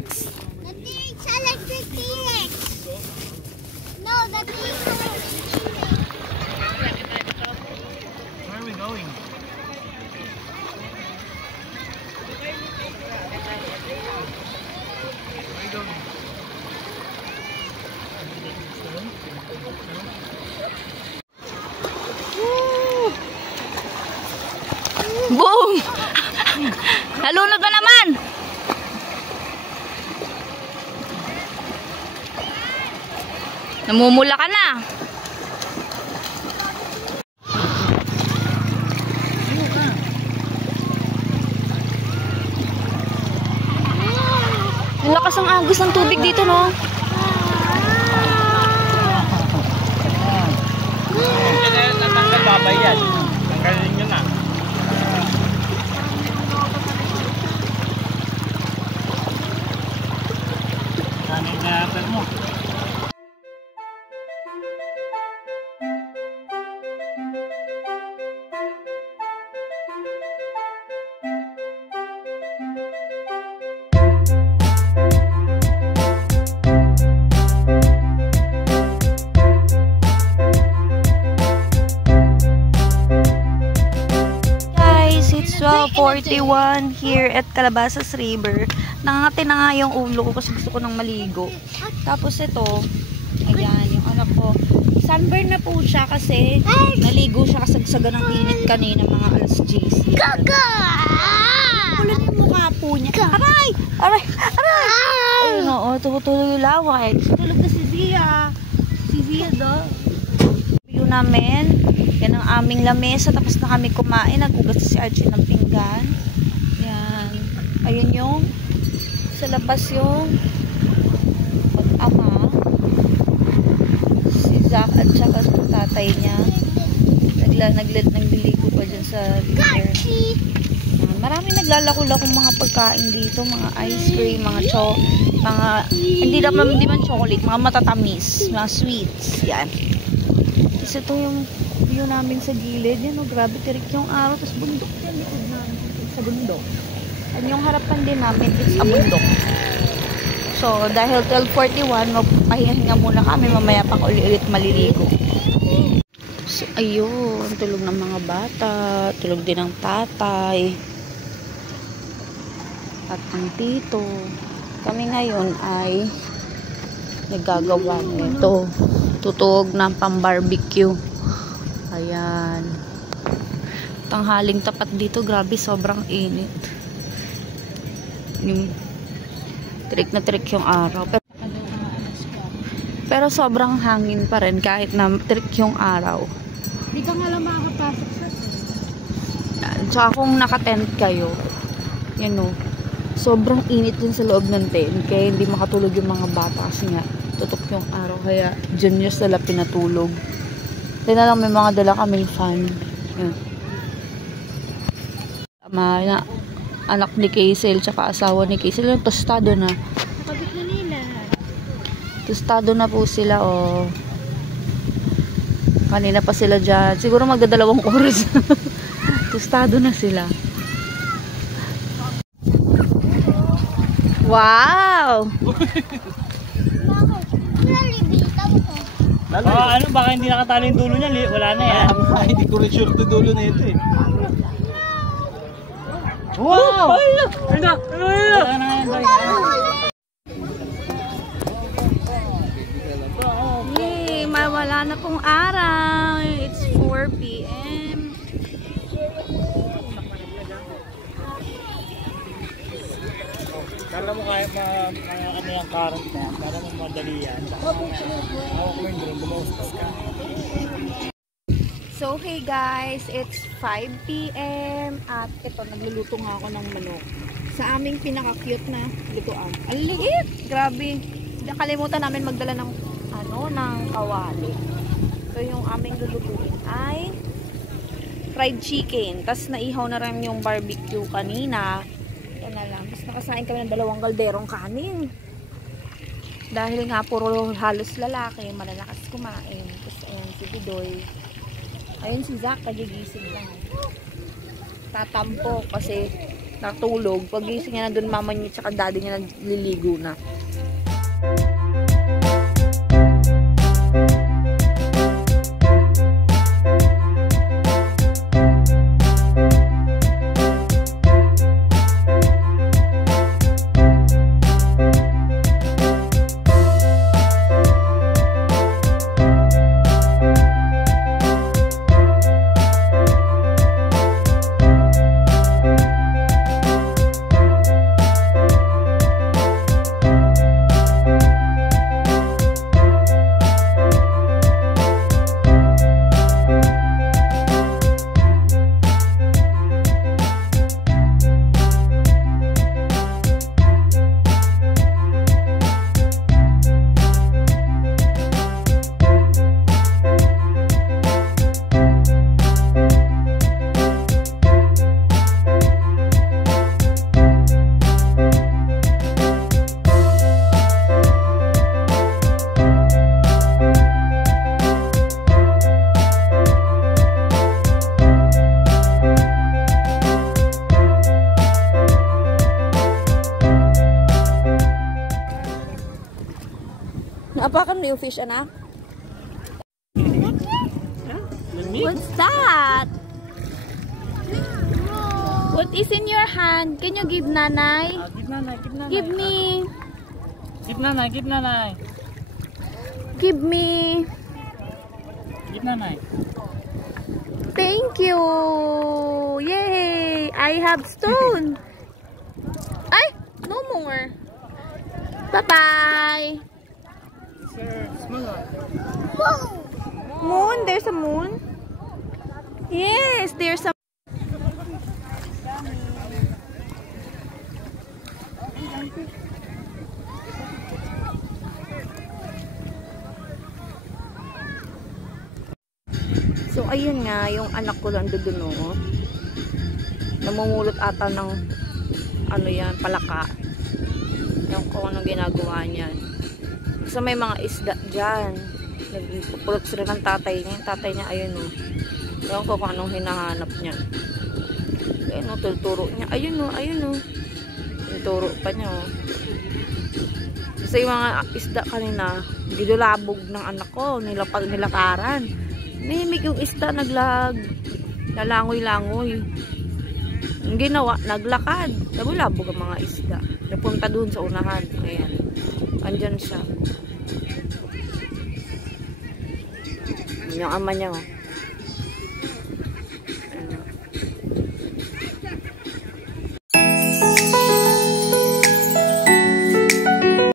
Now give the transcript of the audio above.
T-Rex. The T-Rex, electric T-Rex. No, the T-Rex. Where are we going? Boom! Nalunod na naman! Namumula ka na. Ang lakas ng agos ng tubig dito, no? Natanggal babay yan. Tanggalin nyo na. Kanin na natin mo. Guys, it's 12:41 here at Calabasas River. Nangangati na nga yung ulo ko kasi gusto ko nang maligo. Tapos ito, ayan, yung anak ko. Sunburn na po siya kasi naligo siya kasagsaga ng init kanina mga alas 10. Gaga! Kulit yung mukha po niya. Aray! Aray! Aray! Ayun o, tutulog yung laway. Tulog na si Zia. Si Zia do. View namin. Yan ang aming lamesa. Tapos na kami kumain. Nagugas si Archie ng pinggan. Yan. Ayun yung sa labas yung pag-ama. Si Zach at saka sa tatay niya. Nagliligo pa dyan sa liver. Maraming naglalako-lakong mga pagkain dito. Mga ice cream, mga hindi man chocolate, mga matatamis, mga sweets. Yan. Tapos ito yung view namin sa gilid. Yan o, grabe tirik yung araw. Tapos bundok yan, likod namin sa bundok. Yan yung harapan din namin, it's a bundok. So, dahil 12:41, magpahinga muna kami. Mamaya pa ulit maliligo. So, ayun, tulog ng mga bata. Tulog din ng tatay. At ang tito. Kami ngayon ay nagagawa nito. Tutog ng pang-barbecue. Ayan. Tanghaling tapat dito. Grabe, sobrang init. Trik na trik yung araw. Pero sobrang hangin pa rin kahit na trik yung araw. Hindi ka nga lang makakapasok sa Tsaka kung naka-tent kayo, yan o, sobrang init din sa loob ng tent. Kaya hindi makatulog yung mga bata kasi nga tutok yung araw. Kaya dyan nyo sila pinatulog. Kaya na lang may mga dala kaming fan. Yan. Na anak ni Kaisel tsaka asawa ni Kaisel yung tostado na. Nakabit na nila. Tostado na po sila oh. Kanina pa sila dyan. Siguro magdadalawang oras. Tostado na sila. Wow! Ano, baka hindi nakatalo yung dulo niya. Wala na yan. Hindi ko rin sure to dulo na ito eh. Wow! Wala na yan. Yay! Mawala na pong araw. It's 4 p.m. Kala mo kaya ano yung current na yan. Kala mo madali yan. Hawak mo yung drone, bumauspas ka. So, hey guys, it's 5 p.m. At ito, nagluluto nga ako ng manok. Sa aming pinaka-cute na lutuan. Ang liit! Grabe. Nakalimutan namin magdala ng, ng kawali. So, yung aming lulutuin ay fried chicken. Tapos, naihaw na rin yung barbecue kanina. Yan na lang. Tapos, nakasain kami ng 2 kalderong kanin. Dahil nga, puro halos lalaki. Malalakas kumain. Tapos, ayan, si Bidoy. Ayun si Zach, kagigising lang. Tatampo kasi Natulog. Pagising niya na doon, mama niya tsaka daddy niya nagliligo na. Naapakan mo yung fish, anak? What's that? What is in your hand? Can you give nanay? Give nanay, give nanay. Give me. Give nanay, give nanay. Give me. Give nanay. Thank you. Yay! I have stone. Ay! No more. Bye-bye. Moon? There's a moon? Yes, there's a So, ayun nga, yung anak ko lang doon, oh. Namumulot ata ng ano yan, palaka. Yung kung anong ginagawa niyan. So, may mga isda dyan. Nagpupulot sila ng tatay niya. Yung tatay niya, ayun, oh. Ewan ko kung anong hinahanap niya. Ayun, oh, tuturo niya. Ayun, oh, ayun, oh. Tuturo pa niya, oh. Kasi yung mga isda kanina, gilulabog ng anak ko. Nilakaran. Nahimik yung isda, nalangoy-langoy. Ang ginawa, naglakad. Nabulabog ang mga isda. Napunta doon sa unahan. Ayan. Andyan siya. Yung ama niya, oh.